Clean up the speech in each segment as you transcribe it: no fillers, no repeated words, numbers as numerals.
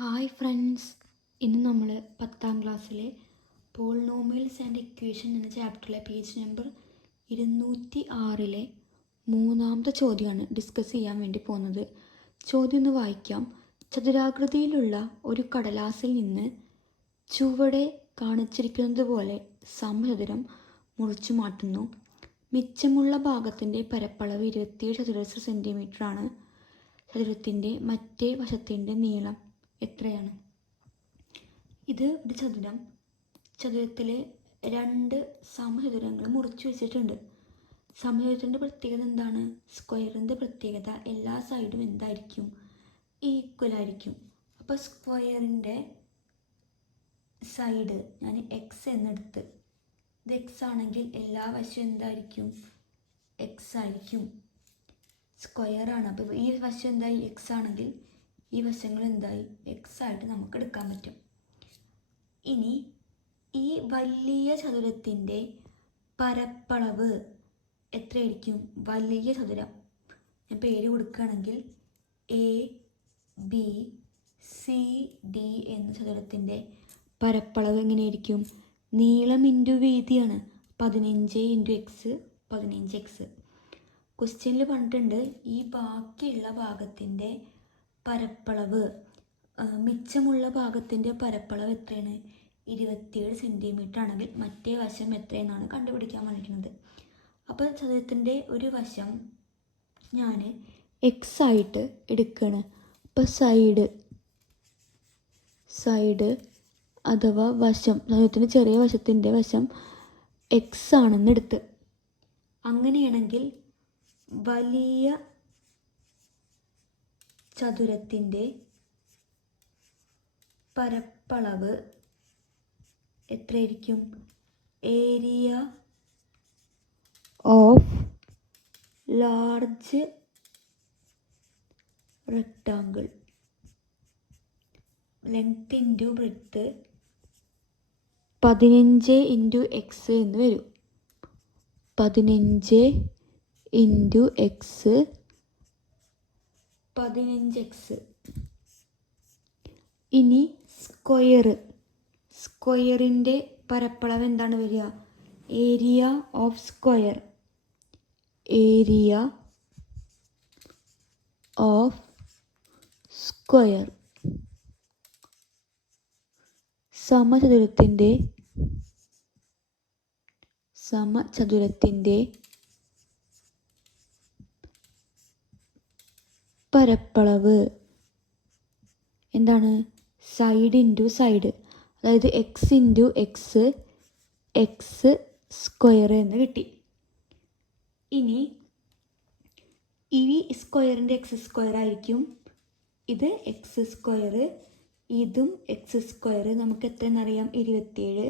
Hi friends, ഇന്ന് നമ്മൾ 10ാം ക്ലാസ്സിലെ പോളിനോമിയൽസ് ആൻഡ് ഇക്വേഷൻ എന്ന ചാപ്റ്ററിലെ പേജ് നമ്പർ 206 മൂന്നാമത്തെ ചോദ്യമാണ് ഡിസ്കസ് ചെയ്യാൻ വേണ്ടി പോകുന്നത്. ചോദ്യം ഒന്ന് വായിക്കാം. ചതുരാകൃതിയിലുള്ള ഒരു കടലാസിൽ നിന്ന് ചുവടെ കാണിച്ചിരിക്കുന്നത് പോലെ സമചതുരം മുറിച്ചു മാറ്റുന്നു. മിച്ചമുള്ള ഭാഗത്തിൻ്റെ പരപ്പളവ് 27 ചതുരശ്ര സെൻറ്റിമീറ്ററാണ്. ചതുരത്തിൻ്റെ മറ്റേ വശത്തിൻ്റെ നീളം എത്രയാണ്? ഇത് ഒരു ചതുരത്തിലെ രണ്ട് സമചതുരങ്ങൾ മുറിച്ച് വെച്ചിട്ടുണ്ട്. സമചതുരത്തിൻ്റെ പ്രത്യേകത എന്താണ്? സ്ക്വയറിൻ്റെ പ്രത്യേകത എല്ലാ സൈഡും എന്തായിരിക്കും? ഈക്വൽ ആയിരിക്കും. അപ്പോൾ സ്ക്വയറിൻ്റെ സൈഡ് ഞാൻ എക്സ് എന്നെടുത്ത്, ഇത് എക്സ് ആണെങ്കിൽ എല്ലാ വശവും എന്തായിരിക്കും? എക്സ് ആയിരിക്കും. സ്ക്വയറാണ്, അപ്പോൾ ഈ വശം എന്തായി? എക്സ് ആണെങ്കിൽ ഈ വശങ്ങൾ എന്തായി? എക്സ് ആയിട്ട് നമുക്ക് എടുക്കാൻ പറ്റും. ഇനി ഈ വലിയ ചതുരത്തിൻ്റെ പരപ്പളവ് എത്രയായിരിക്കും? വലിയ ചതുരം ഞാൻ പേര് കൊടുക്കുകയാണെങ്കിൽ എ ബി സി ഡി എന്ന ചതുരത്തിൻ്റെ പരപ്പളവ് എങ്ങനെയായിരിക്കും? നീളം ഇൻറ്റു വീതിയാണ്. 15 × X 15x. ക്വസ്റ്റ്യനിൽ പറഞ്ഞിട്ടുണ്ട് ഈ ബാക്കിയുള്ള ഭാഗത്തിൻ്റെ പരപ്പളവ്, മിച്ചമുള്ള ഭാഗത്തിൻ്റെ പരപ്പളവ് എത്രയാണ്? 27 സെൻറ്റിമീറ്റർ ആണെങ്കിൽ മറ്റേ വശം എത്രയെന്നാണ് കണ്ടുപിടിക്കാൻ പറഞ്ഞിരിക്കുന്നത്. അപ്പോൾ ചതുരത്തിൻ്റെ ഒരു വശം ഞാൻ എക്സ് ആയിട്ട് എടുക്കുകയാണ്. അപ്പോൾ സൈഡ് അഥവാ വശം, ചതുരത്തിൻ്റെ ചെറിയ വശത്തിൻ്റെ വശം എക്സ് ആണെന്ന് എടുത്ത്. അങ്ങനെയാണെങ്കിൽ വലിയ ചതുരത്തിൻ്റെ പരപ്പളവ് എത്രയായിരിക്കും? Area of large rectangle, length into breadth 15 × X എന്ന് വരും. 15 × എക്സ് 15x. ഇനി സ്ക്വയറിൻ്റെ പരപ്പളവ് എന്താണ് വരിക? ഏരിയ ഓഫ് സ്ക്വയർ, സമചതുരത്തിൻ്റെ പരപ്പളവ് എന്താണ്? സൈഡ് ഇൻറ്റു സൈഡ്, അതായത് X into X, X square എന്ന് കിട്ടി. ഇനി ഈ സ്ക്വയറിൻ്റെ എക്സ് സ്ക്വയർ ആയിരിക്കും. ഇത് എക്സ് സ്ക്വയർ, ഇതും എക്സ് സ്ക്വയർ. നമുക്ക് എത്രയെന്നറിയാം? 27.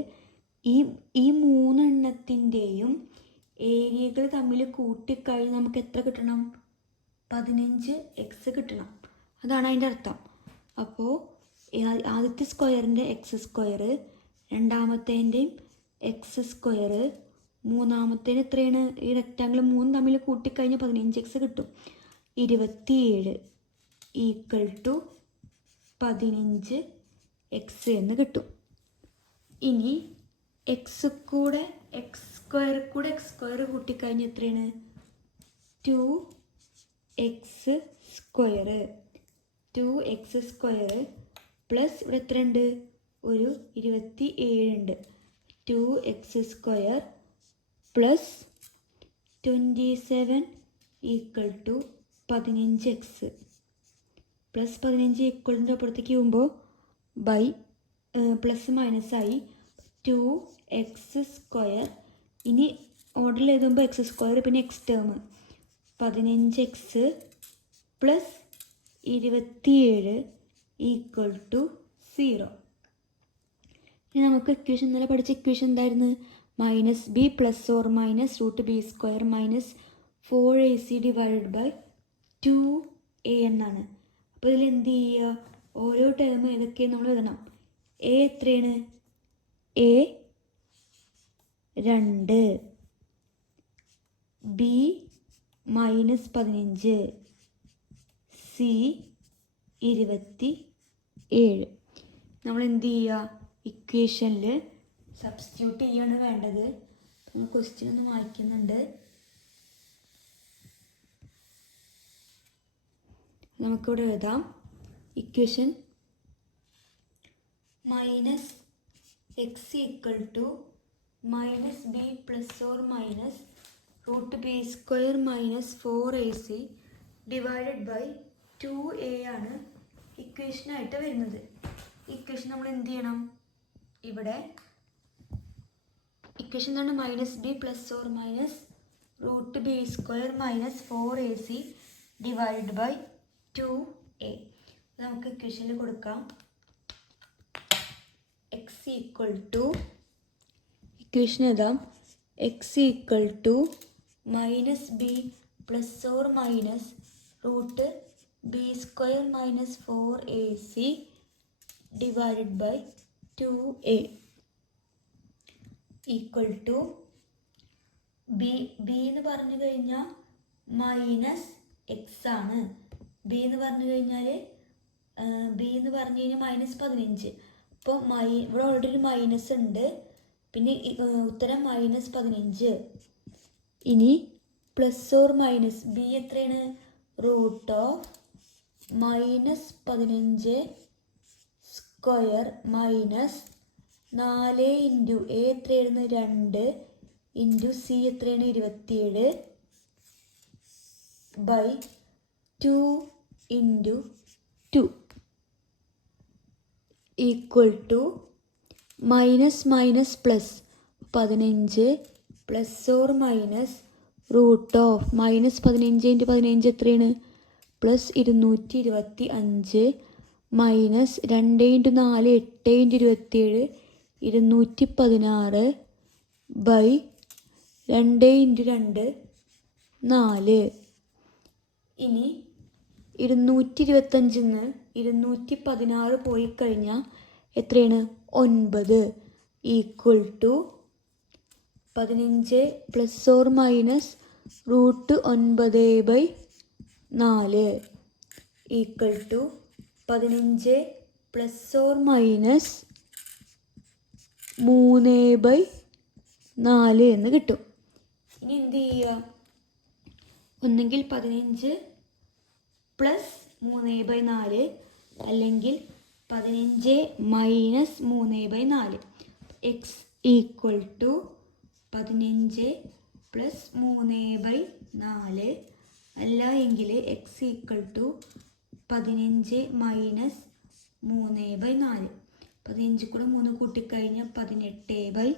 ഈ മൂന്നെണ്ണത്തിൻ്റെയും ഏരിയകൾ തമ്മിൽ കൂട്ടിക്കഴിഞ്ഞ് നമുക്ക് എത്ര കിട്ടണം? 15x കിട്ടണം. അതാണ് അതിൻ്റെ അർത്ഥം. അപ്പോൾ ആദ്യത്തെ സ്ക്വയറിൻ്റെ എക്സ് സ്ക്വയർ, രണ്ടാമത്തേൻ്റെയും എക്സ് സ്ക്വയർ, മൂന്നാമത്തേന് എത്രയാണ്? ഈ റെക്റ്റാങ്കിൾ 3 തമ്മിൽ കൂട്ടിക്കഴിഞ്ഞ് 15x കിട്ടും. 27 = 15x എന്ന് കിട്ടും. ഇനി എക്സ് സ്ക്വയർ കൂട്ടിക്കഴിഞ്ഞ് എത്രയാണ്? 2x സ്ക്വയർ പ്ലസ് ഇവിടെ എത്രയുണ്ട്? ഒരു 27 ഉണ്ട്. 2x square plus 27 = 15x plus 15 ഈക്വലിൻ്റെ അപ്പുറത്തേക്ക് പോകുമ്പോൾ ബൈ പ്ലസ് മൈനസ് ആയി 2x സ്ക്വയർ. ഇനി ഓർഡറിൽ എഴുതുമ്പോൾ എക്സ് സ്ക്വയർ പിന്നെ എക്സ് ടേം 15x പ്ലസ് 27 = 0. ഇനി നമുക്ക് ഇക്വേഷൻ ഇന്നലെ പഠിച്ച ഇക്വേഷൻ എന്തായിരുന്നു? -b ± √b² - 4ac / 2a എന്നാണ്. അപ്പോൾ ഇതിൽ എന്ത് ചെയ്യുക? ഓരോ ടേം ഏതൊക്കെയാണ് നമ്മൾ എഴുതണം. a എത്രയാണ്? a 2, b -15, c 27, 7. നമ്മൾ എന്ത് ചെയ്യുക, ഇക്വേഷനിൽ സബ്സ്റ്റിറ്റ്യൂട്ട് ചെയ്യാണ് വേണ്ടത്. നമ്മൾ ക്വസ്റ്റ്യൻ ഒന്ന് വായിക്കുന്നുണ്ട്. നമുക്കിവിടെ എഴുതാം equation minus x equal to minus b plus or minus root b square minus 4ac divided by 2a ആണ് ഇക്വേഷനായിട്ട് വരുന്നത്. ഇക്വേഷൻ നമ്മൾ എന്ത് ചെയ്യണം, ഇവിടെ ഇക്വേഷൻ എന്താണ്, minus b plus or minus root b square minus 4ac divided by 2a. നമുക്ക് ഇക്വേഷനിൽ കൊടുക്കാം എക്സ് ഈക്വൽ ടു, ഇക്വേഷൻ എഴുതാം x equal to minus b plus or minus root b square minus 4ac divided by 2a equal to b എന്ന് പറഞ്ഞു കഴിഞ്ഞാൽ minus X ആണ്. B എന്ന് പറഞ്ഞു കഴിഞ്ഞാൽ മൈനസ് 15. അപ്പോൾ ഇവിടെ ഓൾറെഡി ഒരു മൈനസ് ഉണ്ട്, പിന്നെ ഉത്തരം മൈനസ് 15. ഇനി പ്ലസ് ഓർ മൈനസ് ബി എത്രയാണ്, root of minus 15 square minus 4 into a എത്രയാണ് 2 ഇൻറ്റു സി എത്രയാണ് 27 by 2 into 2 equal to minus minus plus 15 plus or minus root of minus 15 into 15 എത്രയാണ് plus 225 minus 2 into 4 8 into 27 216 by 2 into 2 4. ഇനി 225 216 പോയി കഴിഞ്ഞാൽ എത്രയാണ് 9 equal to 15 plus or minus root 9 by 4 equal to 15 plus or minus 3 by 4 എന്ന് കിട്ടും. ഇനി എന്ത് ചെയ്യുക, ഒന്നെങ്കിൽ 15 പ്ലസ് 3 ബൈ 4 അല്ലെങ്കിൽ 15 minus 3 by 4. X equal to 15 plus 3 by 4 അല്ല എങ്കിൽ x equal to 15 minus 3 by 4. 15 കൂടെ 3 കൂട്ടിക്കഴിഞ്ഞാൽ 18 ബൈ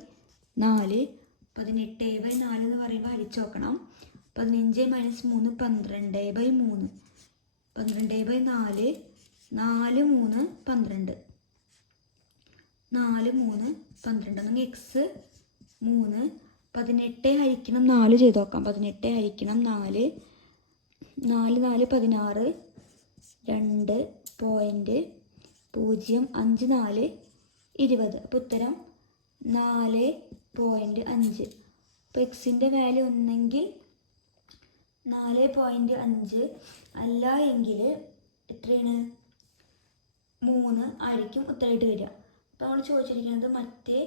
4. 18 ബൈ 4 എന്ന് പറയുമ്പോൾ അടിച്ചു നോക്കണം. 15 മൈനസ് 3 12 ബൈ 3. 12 ബൈ 4 4 3 12. 4 3 12 അല്ലെങ്കിൽ എക്സ് 3. 18 ഹരിക്കണം 4 ചെയ്ത് നോക്കാം. 18 ഹരിക്കണം 4 4 4 16 2.054 20. അപ്പോൾ ഉത്തരം 4.5. അപ്പോൾ എക്സിൻ്റെ വാല്യൂ ഒന്നെങ്കിൽ 4.5 അല്ല എങ്കിൽ എത്രയാണ് 3 ആയിരിക്കും ഉത്തരമായിട്ട് വരിക. അപ്പോൾ നമ്മൾ ചോദിച്ചിരിക്കുന്നത് മറ്റേ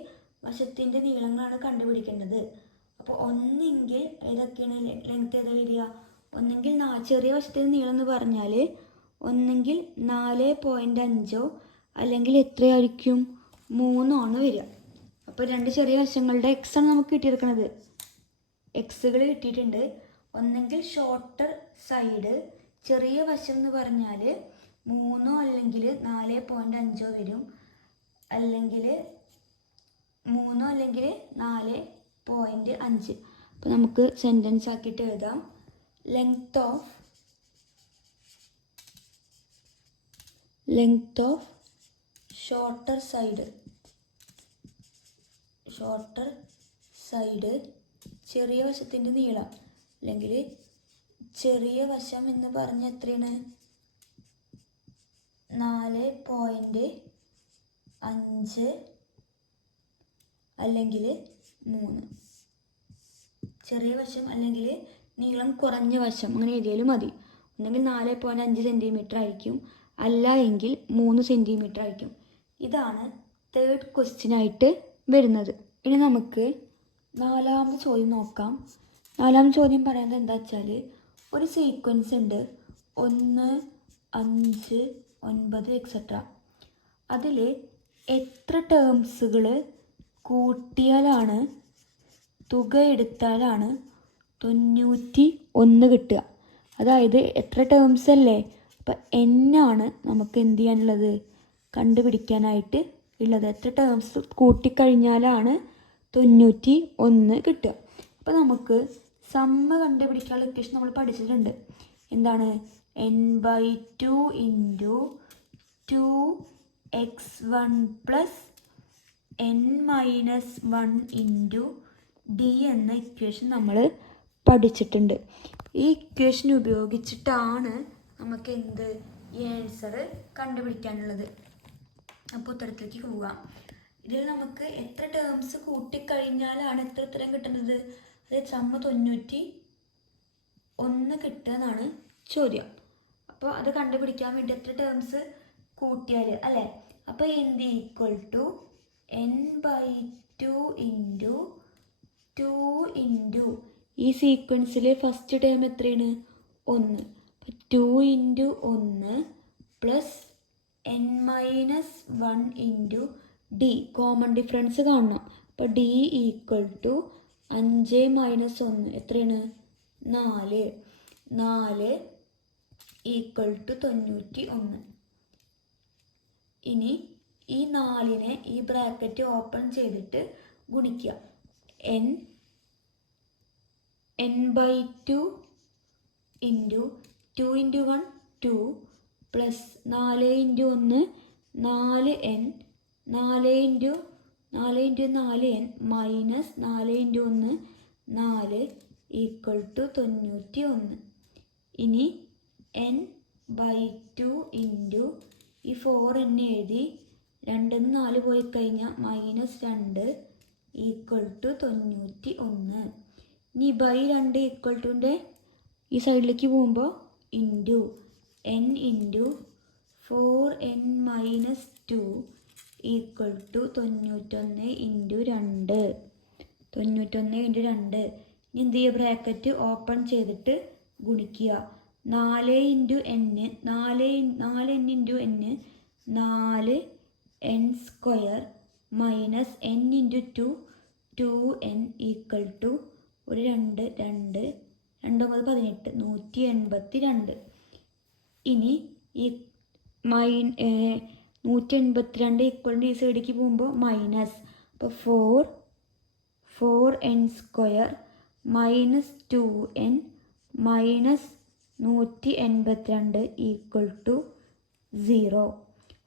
വശത്തിൻ്റെ നീളങ്ങളാണ് കണ്ടുപിടിക്കേണ്ടത്. അപ്പോൾ ഒന്നെങ്കിൽ ഏതൊക്കെയാണ് ലെങ്ത് ഏതാ വരിക, ഒന്നെങ്കിൽ ചെറിയ വശത്തിൻ്റെ നീളം എന്ന് പറഞ്ഞാൽ ഒന്നെങ്കിൽ 4.5 അല്ലെങ്കിൽ എത്രയായിരിക്കും 3 ആണ് വരിക. അപ്പോൾ രണ്ട് ചെറിയ വശങ്ങളുടെ എക്സ് ആണ് നമുക്ക് കിട്ടിയിരിക്കുന്നത്. എക്സുകൾ കിട്ടിയിട്ടുണ്ട്. ഒന്നെങ്കിൽ ഷോർട്ടർ സൈഡ് ചെറിയ വശം എന്ന് പറഞ്ഞാൽ 3 അല്ലെങ്കിൽ 4.5 വരും, അല്ലെങ്കിൽ 3 അല്ലെങ്കിൽ 4.5. അപ്പോൾ നമുക്ക് സെൻറ്റൻസ് ആക്കിയിട്ട് എഴുതാം. ലെങ്ത് ഓഫ് ഷോർട്ടർ സൈഡ് ചെറിയ വശത്തിൻ്റെ നീളം അല്ലെങ്കിൽ ചെറിയ വശം എന്ന് പറഞ്ഞാൽ എത്രയാണ് 4.5 അല്ലെങ്കിൽ 3. ചെറിയ വശം അല്ലെങ്കിൽ നീളം കുറഞ്ഞ വശം അങ്ങനെ എഴുതിയാലും മതി. ഒന്നെങ്കിൽ 4.5 സെൻറ്റിമീറ്റർ ആയിരിക്കും അല്ല എങ്കിൽ 3 സെൻറ്റിമീറ്റർ ആയിരിക്കും. ഇതാണ് തേർഡ് ക്വസ്റ്റ്യനായിട്ട് വരുന്നത്. ഇനി നമുക്ക് 4ാമത്തെ ചോദ്യം നോക്കാം. 4ാമത്തെ ചോദ്യം പറയുന്നത് എന്താ വെച്ചാൽ, ഒരു സീക്വൻസ് ഉണ്ട് 1, 5, 9 എക്സെട്ര. അതിൽ എത്ര ടേംസുകൾ കൂട്ടിയാലാണ് തുക എടുത്താലാണ് 91 കിട്ടുക? അതായത് എത്ര ടേംസ് അല്ലേ, അപ്പം എന്നാണ് നമുക്ക് എന്ത് ചെയ്യാനുള്ളത്, കണ്ടുപിടിക്കാനായിട്ട് ഉള്ളത്. എത്ര ടേംസ് കൂട്ടിക്കഴിഞ്ഞാലാണ് 91 കിട്ടുക. അപ്പോൾ നമുക്ക് സമ്മ് കണ്ടുപിടിക്കാനുള്ള ഇക്വേഷൻ നമ്മൾ പഠിച്ചിട്ടുണ്ട്. എന്താണ്? n/2 into 2x1 plus n-1 into D എന്ന ഇക്വേഷൻ നമ്മൾ പഠിച്ചിട്ടുണ്ട്. ഈ ഇക്വേഷൻ ഉപയോഗിച്ചിട്ടാണ് നമുക്ക് എന്ത് ഈ ആൻസർ കണ്ടുപിടിക്കാനുള്ളത്. അപ്പോൾ ഉത്തരത്തിലേക്ക് പോകാം. ഇതിൽ നമുക്ക് എത്ര ടേംസ് കൂട്ടിക്കഴിഞ്ഞാലാണ് എത്ര ഉത്തരം കിട്ടുന്നത്? അതായത് സമ്മ് 91 കിട്ടുക എന്നാണ് ചോദ്യം. അപ്പോൾ അത് കണ്ടുപിടിക്കാൻ വേണ്ടി എത്ര ടേംസ് കൂട്ടിയാൽ അല്ലേ, അപ്പോൾ എന്ത് equal to n/2 into 2 into ഈ സീക്വൻസിൽ ഫസ്റ്റ് ടേം എത്രയാണ്? 1. 2 into 1 plus n-1 into D. Common difference കാണണം. അപ്പോൾ ഡി ഈക്വൽ ടു 5 - 1 എത്രയാണ്? 4. 4 ഈക്വൽ ടു 91. ഇനി ഈ 4നെ ഈ ബ്രാക്കറ്റ് ഓപ്പൺ ചെയ്തിട്ട് ഗുണിക്കുക. n/2 into 2 into 1 2 plus 4 into 1 4n 4 into 4n minus 4 into 1 4 equal to 91. ഇനി n/2 ഇൻറ്റു ഈ 4n എഴുതി 2 4 പോയി കഴിഞ്ഞാൽ -2 ഈക്വൽ ടു 91. ഇനി ബൈ 2 ഈക്വൽ ടുൻ്റെ ഈ സൈഡിലേക്ക് പോകുമ്പോൾ into n into 4n - 2 equal to 91 into 2. 91 into 2. ഇനി എന്ത് ചെയ്യുക? ബ്രാക്കറ്റ് ഓപ്പൺ ചെയ്തിട്ട് ഗുണിക്കുക. 4 into n 4n into n 4n square minus n into 2 2n equal to 2 2 18 182. ഇനി ഈ 182 ഈക്വൽ ഈ സൈഡിലേക്ക് പോകുമ്പോൾ മൈനസ്. അപ്പോൾ 4n square minus 2n minus 182 equal to 0.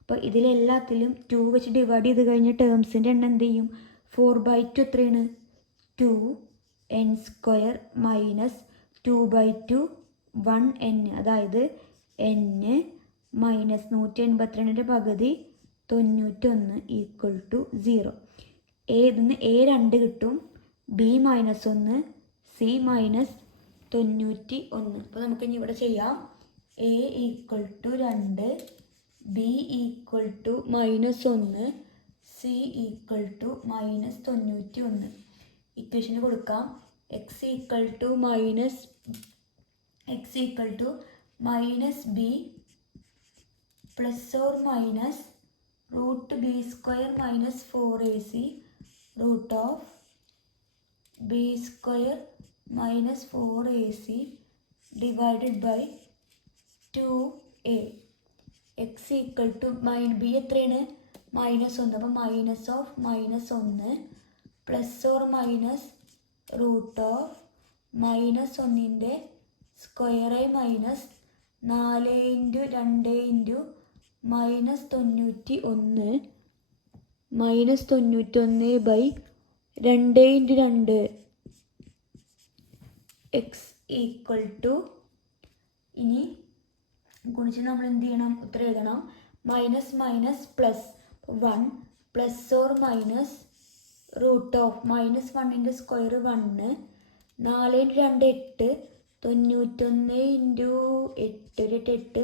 അപ്പോൾ ഇതിലെല്ലാത്തിലും 2 വെച്ച് ഡിവൈഡ് ചെയ്ത് കഴിഞ്ഞ ടേംസിൻ്റെ എണ്ണം എന്ത് ചെയ്യും? 4/2 എത്രയാണ്? 2n square minus 2/2 1n. അതായത് n മൈനസ് 182 പകുതി 91 ഈക്വൽ ടു 0. ഇതിന് A2 കിട്ടും, B-1 C-91. അപ്പോൾ നമുക്ക് ഇനി ഇവിടെ ചെയ്യാം. A equal to 2 B equal to -1 C equal to -91. ഇക്വേഷന് കൊടുക്കാം. x equal to -b plus or minus root b square minus 4ac root of b square minus 4ac divided by 2a. x equal to b എത്രയാണ്? -1. അപ്പോൾ minus of -1 plus or minus root of -1ൻ്റെ square minus 4 into 2 into -91 by 2 into 2 x equal to. ഇനി ഗുണിച്ച് നമ്മൾ എന്ത് ചെയ്യണം? ഉത്തരം എഴുതണം. Minus minus plus 1 plus or minus root of -1ൻ്റെ square 1 4 into 2 8 91 into 8 8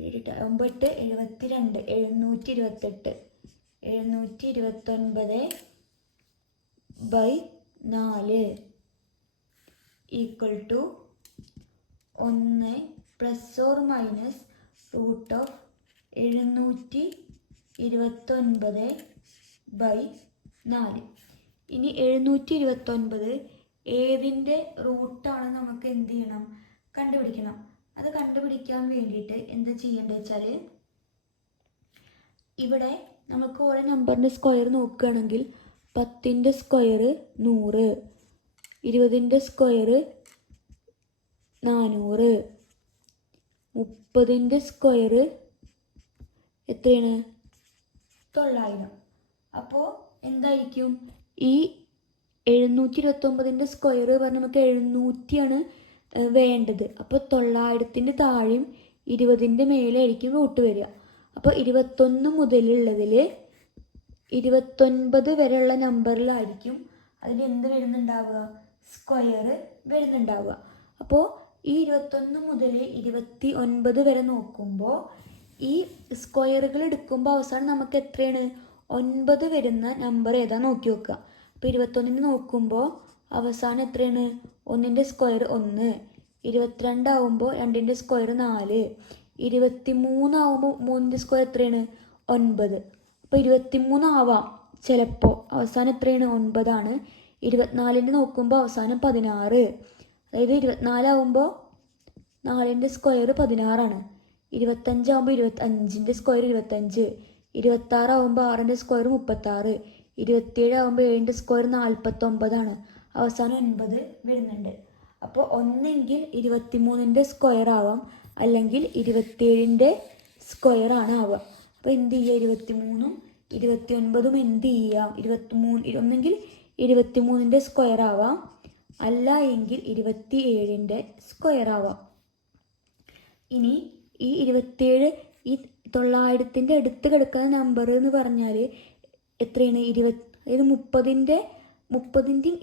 9 72 728 729/4 equal to 1 ± √729/4. ഇനി 729 ഏതിൻ്റെ റൂട്ടാണ് നമുക്ക് എന്ത് ചെയ്യണം, കണ്ടുപിടിക്കണം. അത് കണ്ടുപിടിക്കാൻ വേണ്ടിയിട്ട് എന്താ ചെയ്യേണ്ടത് വെച്ചാൽ, ഇവിടെ നമുക്ക് ഓരോ നമ്പറിൻ്റെ സ്ക്വയർ നോക്കുകയാണെങ്കിൽ 10ൻ്റെ സ്ക്വയർ 100, 20ൻ്റെ സ്ക്വയർ 400, 30ൻ്റെ സ്ക്വയർ എത്രയാണ് 900. അപ്പോൾ എന്തായിരിക്കും ഈ 729ൻ്റെ സ്ക്വയർ പറഞ്ഞാൽ നമുക്ക് 700 വേണ്ടത്. അപ്പോൾ 900ൻ്റെ താഴെയും 20ൻ്റെ മേലായിരിക്കും റൂട്ട് വരിക. അപ്പോൾ 21 മുതലുള്ളതിൽ 29 വരെയുള്ള നമ്പറിലായിരിക്കും അതിൽ എന്ത് വരുന്നുണ്ടാവുക, സ്ക്വയർ വരുന്നുണ്ടാവുക. അപ്പോൾ ഈ 21 മുതൽ 29 വരെ നോക്കുമ്പോൾ ഈ സ്ക്വയറുകൾ എടുക്കുമ്പോൾ അവസാനം നമുക്ക് എത്രയാണ് 9 വരുന്ന നമ്പർ ഏതാ നോക്കി വെക്കുക. അപ്പോൾ 21ന് നോക്കുമ്പോൾ അവസാനം എത്രയാണ്, 1ൻ്റെ സ്ക്വയർ 1, 22 ആവുമ്പോൾ 2ൻ്റെ സ്ക്വയർ 4, 23 ആവുമ്പോൾ 3ൻ്റെ സ്ക്വയർ എത്രയാണ് 9. അപ്പോൾ 23 ആവാം ചിലപ്പോൾ, അവസാനം എത്രയാണ് 9 ആണ്. 24ൻ്റെ നോക്കുമ്പോൾ അവസാനം 16, അതായത് 24 ആവുമ്പോൾ 4ൻ്റെ സ്ക്വയർ 16 ആണ്. 25 ആവുമ്പോൾ 25ൻ്റെ സ്ക്വയർ 25, 26 ആവുമ്പോൾ 6ൻ്റെ സ്ക്വയർ 36, 27 ആവുമ്പോൾ 7ൻ്റെ സ്ക്വയർ 49 ആണ്. അവസാനം 9 വരുന്നുണ്ട്. അപ്പോൾ ഒന്നെങ്കിൽ 23ൻ്റെ സ്ക്വയർ ആവാം, അല്ലെങ്കിൽ 27ൻ്റെ സ്ക്വയർ ആണ് ആവുക. അപ്പോൾ എന്ത് ചെയ്യുക, 23ഉം 29ഉം എന്ത് ചെയ്യാം, 23 ഒന്നെങ്കിൽ 23ൻ്റെ സ്ക്വയർ ആവാം, അല്ല എങ്കിൽ 27ൻ്റെ സ്ക്വയർ ആവാം. ഇനി ഈ 27 ഈ 900ൻ്റെ അടുത്ത് കിടക്കുന്ന നമ്പർ എന്ന് പറഞ്ഞാൽ എത്രയാണ്, അതായത് 30ൻ്റെയും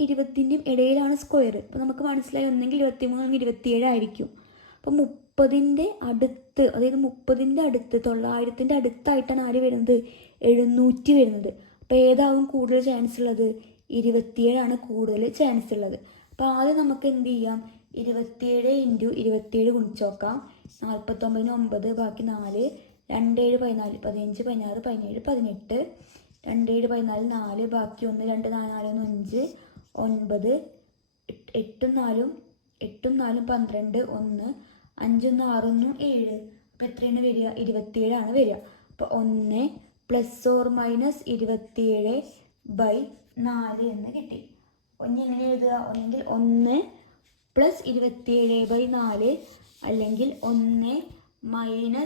20ൻ്റെയും ഇടയിലാണ് സ്ക്വയർ. അപ്പോൾ നമുക്ക് മനസ്സിലായി ഒന്നെങ്കിൽ 23 അല്ലെങ്കിൽ 27 ആയിരിക്കും. അപ്പോൾ 30ൻ്റെ അടുത്ത്, അതായത് 30ൻ്റെ അടുത്ത് 900ൻ്റെ അടുത്തായിട്ടാണ് ആര് വരുന്നത്, 700 വരുന്നത്. അപ്പോൾ ഏതാവും കൂടുതൽ ചാൻസ് ഉള്ളത്, 27 കൂടുതൽ ചാൻസ് ഉള്ളത്. അപ്പോൾ ആദ്യം നമുക്ക് എന്ത് ചെയ്യാം, 27 × 27 ഗുണിച്ച് നോക്കാം. 49ന് 9, ബാക്കി 4, 2 7 14, 15 16 17 18, 2 7 14 4, ബാക്കി 1 2 4 4 1 5 9, 8 4 12 1 5 1 6 1 7. അപ്പോൾ എത്രയാണ് വരിക, 27 വരിക. അപ്പോൾ 1 ± 27/4 എന്ന് കിട്ടി. ഇനി എങ്ങനെ എഴുതുക, ഒന്നെങ്കിൽ 1 + 27/4 അല്ലെങ്കിൽ 1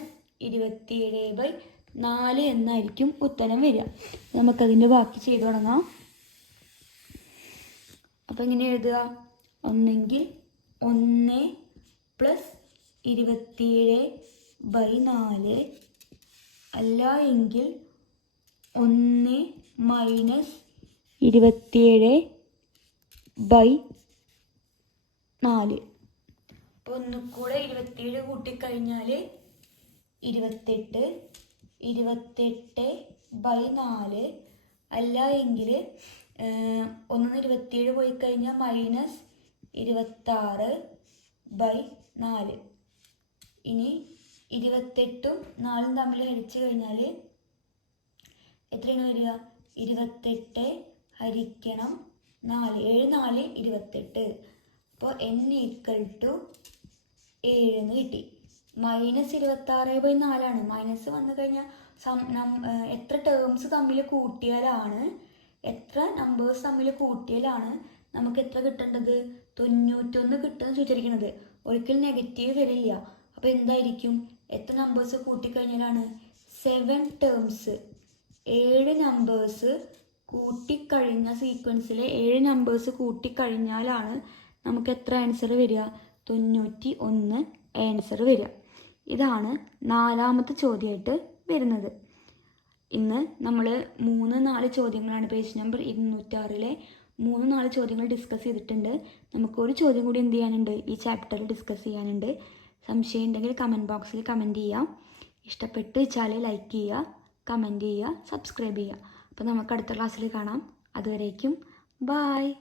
- 27/4 എന്നായിരിക്കും ഉത്തരം വരിക. നമുക്കതിൻ്റെ ബാക്കി ചെയ്തു തുടങ്ങാം. അപ്പോൾ എങ്ങനെ എഴുതുക, ഒന്നെങ്കിൽ 1 + 27/4 അല്ല എങ്കിൽ 1 - 27/4. അപ്പോൾ ഒന്നുകൂടെ 27 കൂട്ടിക്കഴിഞ്ഞാൽ 28, 28/4 അല്ല എങ്കിൽ 1 - 27 പോയി കഴിഞ്ഞാൽ -26/4. ഇനി 28ഉം 4ഉം തമ്മിൽ ഹരിച്ചു കഴിഞ്ഞാൽ എത്രയാണ് വരിക, 28 ഹരിക്കണം 4, 7 4 28. അപ്പോൾ n = 7 എന്ന് കിട്ടി. -26/4 മൈനസ് വന്നു കഴിഞ്ഞാൽ എത്ര ടേംസ് തമ്മിൽ കൂട്ടിയാലാണ്, എത്ര നമ്പേഴ്സ് തമ്മിൽ കൂട്ടിയാലാണ് നമുക്ക് എത്ര കിട്ടേണ്ടത്, 91 കിട്ടുമെന്ന് ചോദിച്ചിരിക്കുന്നത്. ഒരിക്കലും നെഗറ്റീവ് വരില്ല. അപ്പോൾ എന്തായിരിക്കും, എത്ര നമ്പേഴ്സ് കൂട്ടിക്കഴിഞ്ഞാലാണ്, 7 ടേംസ് 7 നമ്പേഴ്സ് കൂട്ടിക്കഴിഞ്ഞ സീക്വൻസിലെ 7 നമ്പേഴ്സ് കൂട്ടിക്കഴിഞ്ഞാലാണ് നമുക്ക് എത്ര ആൻസർ വരിക, 91 ആൻസർ വരിക. ഇതാണ് 4ാമത്തെ ചോദ്യമായിട്ട് വരുന്നത്. ഇന്ന് നമ്മൾ 3-4 ചോദ്യങ്ങളാണ് പേജ് നമ്പർ 206-ലെ 3-4 ചോദ്യങ്ങൾ ഡിസ്കസ് ചെയ്തിട്ടുണ്ട്. നമുക്കൊരു ചോദ്യം കൂടി എന്ത് ചെയ്യാനുണ്ട്, ഈ ചാപ്റ്ററിൽ ഡിസ്കസ് ചെയ്യാനുണ്ട്. സംശയം ഉണ്ടെങ്കിൽ കമൻറ്റ് ബോക്സിൽ കമൻറ്റ് ചെയ്യാം. ഇഷ്ടപ്പെട്ട് വെച്ചാൽ ലൈക്ക് ചെയ്യുക, കമൻറ്റ് ചെയ്യുക, സബ്സ്ക്രൈബ് ചെയ്യുക. അപ്പോൾ നമുക്ക് അടുത്ത ക്ലാസ്സിൽ കാണാം. അതുവരേക്കും ബായ്.